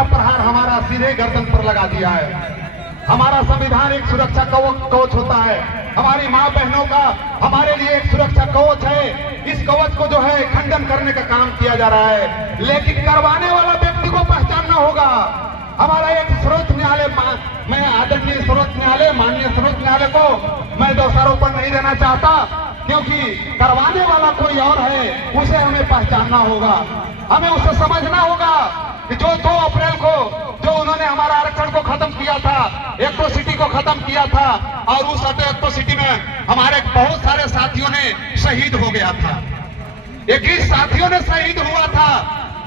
बड़ा प्रहार हमारा सीधे गर्दन पर लगा दिया है। हमारा संविधान एक सुरक्षा कवच होता है, हमारी माँ बहनों का हमारे लिए एक सुरक्षा कवच है। इस कवच को जो है खंडन करने का काम किया जा रहा है, लेकिन करवाने वाला व्यक्ति को पहचानना होगा। हमारा एक सर्वोच्च न्यायालय, मैं आदरणीय सर्वोच्च न्यायालय, माननीय सर्वोच्च न्यायालय को मैं दोषारोपण नहीं देना चाहता, क्योंकि करवाने वाला कोई और है, उसे हमें पहचानना होगा। हमें उसे समझना होगा कि जो 2 अप्रैल को जो उन्होंने हमारा आरक्षण को खत्म किया था, एट्रोसिटी को खत्म किया था, और उस एट्रोसिटी में हमारे बहुत सारे साथियों ने शहीद हो गया था। 21 साथियों ने शहीद हुआ था,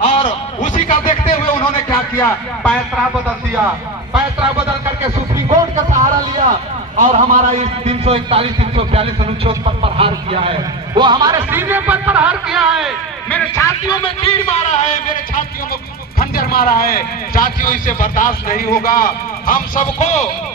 और उसी का देखते हुए उन्होंने क्या किया, पैतरा बदल दिया। पैतरा बदल करके सुप्रीम कोर्ट का सहारा लिया और हमारा इस 341, 342 अनुच्छेद पर प्रहार किया है। वो हमारे सीने पर प्रहार किया है, मेरे छातियों में तीर मारा है, मेरे छातियों में खंजर मारा है। साथियों, इसे बर्दाश्त नहीं होगा। हम सबको,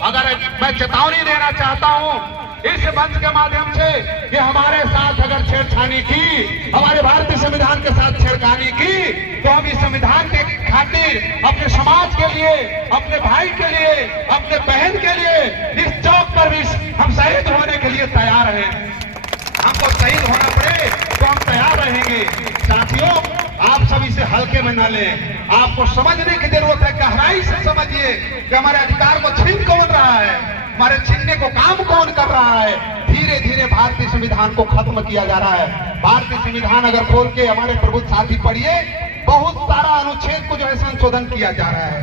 अगर मैं चेतावनी देना चाहता हूं इस मंच के माध्यम से कि हमारे साथ अगर छेड़छानी की, हमारे भारतीय संविधान के साथ छेड़खानी की, तो हम इस संविधान के खातिर अपने समाज के लिए, अपने भाई के लिए, अपने बहन के लिए इस चौक पर भी हम शहीद होने के लिए तैयार हैं। हमको शहीद होना पड़े तो हम तैयार रहेंगे। साथियों, आप सब इसे हल्के में न लें, आपको समझने की जरूरत है। गहराई से समझिए कि हमारे अधिकार को छीन कौन रहा है, हमारे छीनने को काम कौन कर रहा है। धीरे धीरे भारतीय संविधान को खत्म किया जा रहा है। भारतीय संविधान अगर खोल के हमारे प्रबुद्ध साथी पढ़िए, बहुत सारा अनुच्छेद को जो है संशोधन किया जा रहा है।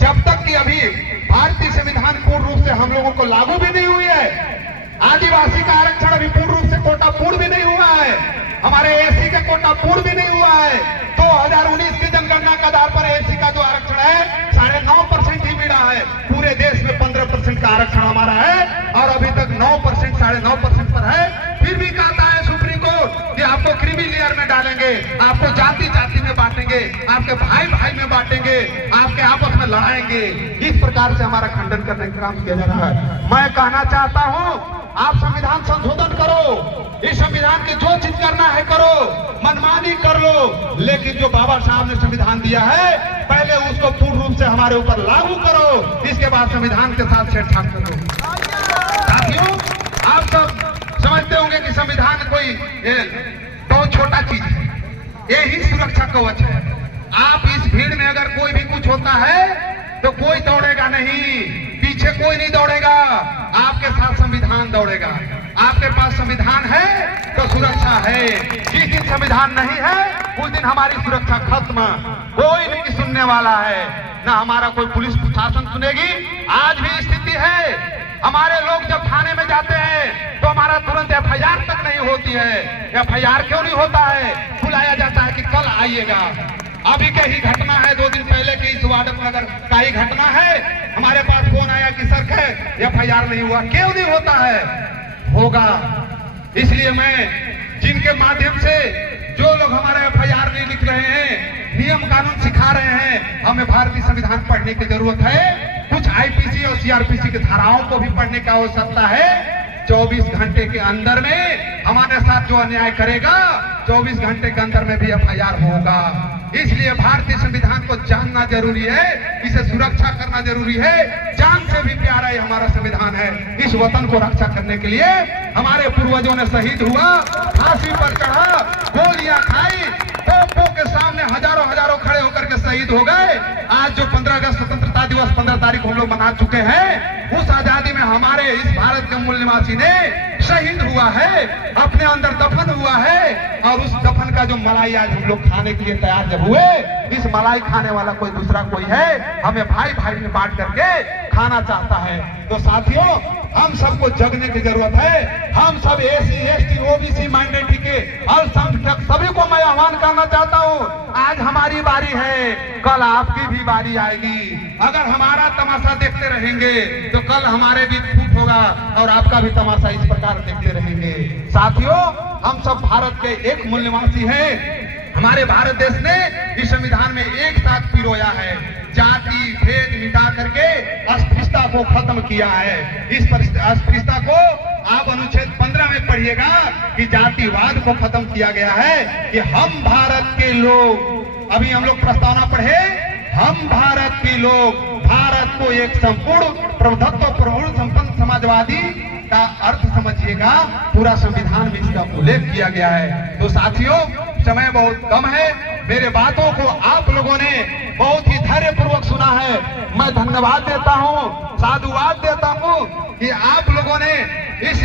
जब तक कि अभी भारतीय संविधान पूर्ण रूप से हम लोगों को लागू भी नहीं हुई है, आदिवासी का आरक्षण अभी पूर्ण रूप से कोटा पूर्ण भी नहीं हुआ है, हमारे एसी का कोटा पूर्ण भी नहीं हुआ है। 2019 की जनगणना के आधार पर एसी का जो आरक्षण है 9.5% ही मिला है। पूरे देश में 15% का आरक्षण हमारा है, और अभी तक 9%, 9.5% पर है। फिर भी कहता है सुप्रीम कोर्ट कि आपको क्रीमी लेयर में डालेंगे, आपको जाति जाति में बांटेंगे, आपके भाई भाई में बांटेंगे, आपके आपस में लड़ाएंगे। इस प्रकार से हमारा खंडन करने का काम किया जा रहा है। मैं कहना चाहता हूँ, आप संविधान संशोधन करो, इस संविधान की जो चीज करना है करो, मनमानी कर लो, लेकिन जो बाबा साहब ने संविधान दिया है पहले उसको पूर्ण रूप से हमारे ऊपर लागू करो, इसके बाद संविधान के साथ छेड़छाड़ करो। साथियों, आप सब समझते होंगे कि संविधान कोई बहुत छोटा चीज है, यही सुरक्षा कवच है। आप इस भीड़ में अगर कोई भी कुछ होता है तो कोई दौड़ेगा नहीं, पीछे कोई नहीं दौड़ेगा, आपके साथ संविधान दौड़ेगा। आपके पास संविधान है तो सुरक्षा है, जिस दिन संविधान नहीं है उस दिन हमारी सुरक्षा खत्म। कोई नहीं सुनने वाला है, ना हमारा कोई पुलिस प्रशासन सुनेगी। आज भी स्थिति है, हमारे लोग जब थाने में जाते हैं तो हमारा तुरंत FIR तक नहीं होती है। FIR क्यों नहीं होता है? बुलाया जाता है कि कल आइएगा। अभी का ही घटना है, 2 दिन पहले की इस वार्ड नगर का ही घटना है। हमारे पास फोन आया कि सर FIR नहीं हुआ। क्यों नहीं होता है? होगा। इसलिए मैं जिनके माध्यम से जो लोग हमारा FIR नहीं लिख रहे हैं, नियम कानून सिखा रहे हैं, हमें भारतीय संविधान पढ़ने की जरूरत है। कुछ IPC और CRPC की धाराओं को भी पढ़ने की आवश्यकता है। 24 घंटे के अंदर में हमारे साथ जो अन्याय करेगा 24 घंटे के अंदर में भी FIR होगा। इसलिए भारतीय संविधान को जानना जरूरी है, इसे सुरक्षा करना जरूरी है। जान से भी प्यारा ये हमारा संविधान है। इस वतन को रक्षा करने के लिए हमारे पूर्वजों ने शहीद हुआ, फांसी पर चढ़ा, गोलियां खाई, तोपों के सामने हजारों हजारों खड़े होकर के शहीद हो गए। आज जो 15 अगस्त स्वतंत्रता दिवस 15 तारीख हम लोग मना चुके हैं, उस आजादी में हमारे इस भारत के मूल निवासी ने शहीद हुआ है, अपने अंदर दफन हुआ है, और उस दफन का जो मलाई आज हम लोग खाने के लिए तैयार जब हुए, इस मलाई खाने वाला कोई दूसरा कोई है, हमें भाई भाई में बांट करके खाना चाहता है। तो साथियों, हम सबको जगने की जरूरत है। हम सब SC, ST, OBC माइनॉरिटी के अल्पसंख्यक सभी को मैं आह्वान करना चाहता हूँ, आज हमारी बारी है, कल आपकी भी बारी आएगी। अगर हमारा तमाशा देखते रहेंगे तो कल हमारे भी फूट होगा और आपका भी तमाशा इस प्रकार देखते रहेंगे। साथियों, हम सब भारत के एक मूल निवासी हैं। हमारे भारत देश ने इस संविधान में एक साथ पिरोया है, जाति भेद मिटा करके अस्पृश्यता को खत्म किया है। इस अस्पृश्यता को आप अनुच्छेद 15 में पढ़िएगा कि जातिवाद को खत्म किया गया है कि हम भारत के लोग, अभी हम लोग प्रस्तावना पढ़े, हम भारत लोग भारत को एक संपूर्ण प्रभुत्व प्रभुत्व संपन्न समाजवादी का अर्थ समझिएगा, पूरा संविधान में इसका उल्लेख किया गया है। तो साथियों, समय बहुत कम है, मेरे बातों को आप लोगों ने बहुत ही धैर्य पूर्वक सुना है। मैं धन्यवाद देता हूं, साधुवाद देता हूं कि आप लोगों ने इस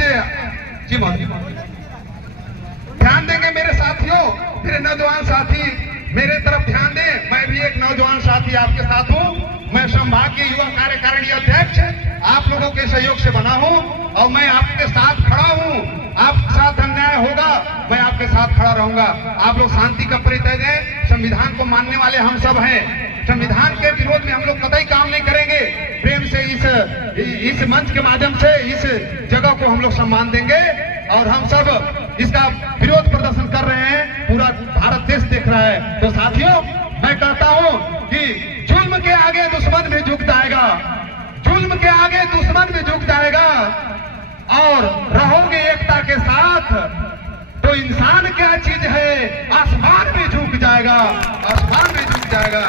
जी ध्यान देंगे मेरे साथियों, मेरे नौजवान साथी मेरे तरफ ध्यान दें। मैं भी एक नौजवान साथी आपके साथ हूं। मैं संभाग के युवा कार्यकारिणी अध्यक्ष आप लोगों के सहयोग से बना हूं और मैं आपके साथ खड़ा हूं। आपके साथ अन्याय होगा, मैं आपके साथ खड़ा रहूंगा। आप लोग शांति का परिचय दें। संविधान को मानने वाले हम सब हैं। संविधान के विरोध में हम लोग कतई काम नहीं करेंगे। प्रेम से इस मंच के माध्यम से इस जगह को हम लोग सम्मान देंगे और हम सब इसका विरोध प्रदर्शन कर रहे हैं। पूरा भारत देश देख रहा है। तो साथियों, मैं कहता हूं कि जुल्म के आगे दुश्मन भी झुक जाएगा, जुल्म के आगे दुश्मन भी झुक जाएगा और रहोगे एकता के साथ तो इंसान क्या चीज है, आसमान भी झुक जाएगा, आसमान भी झुक जाएगा।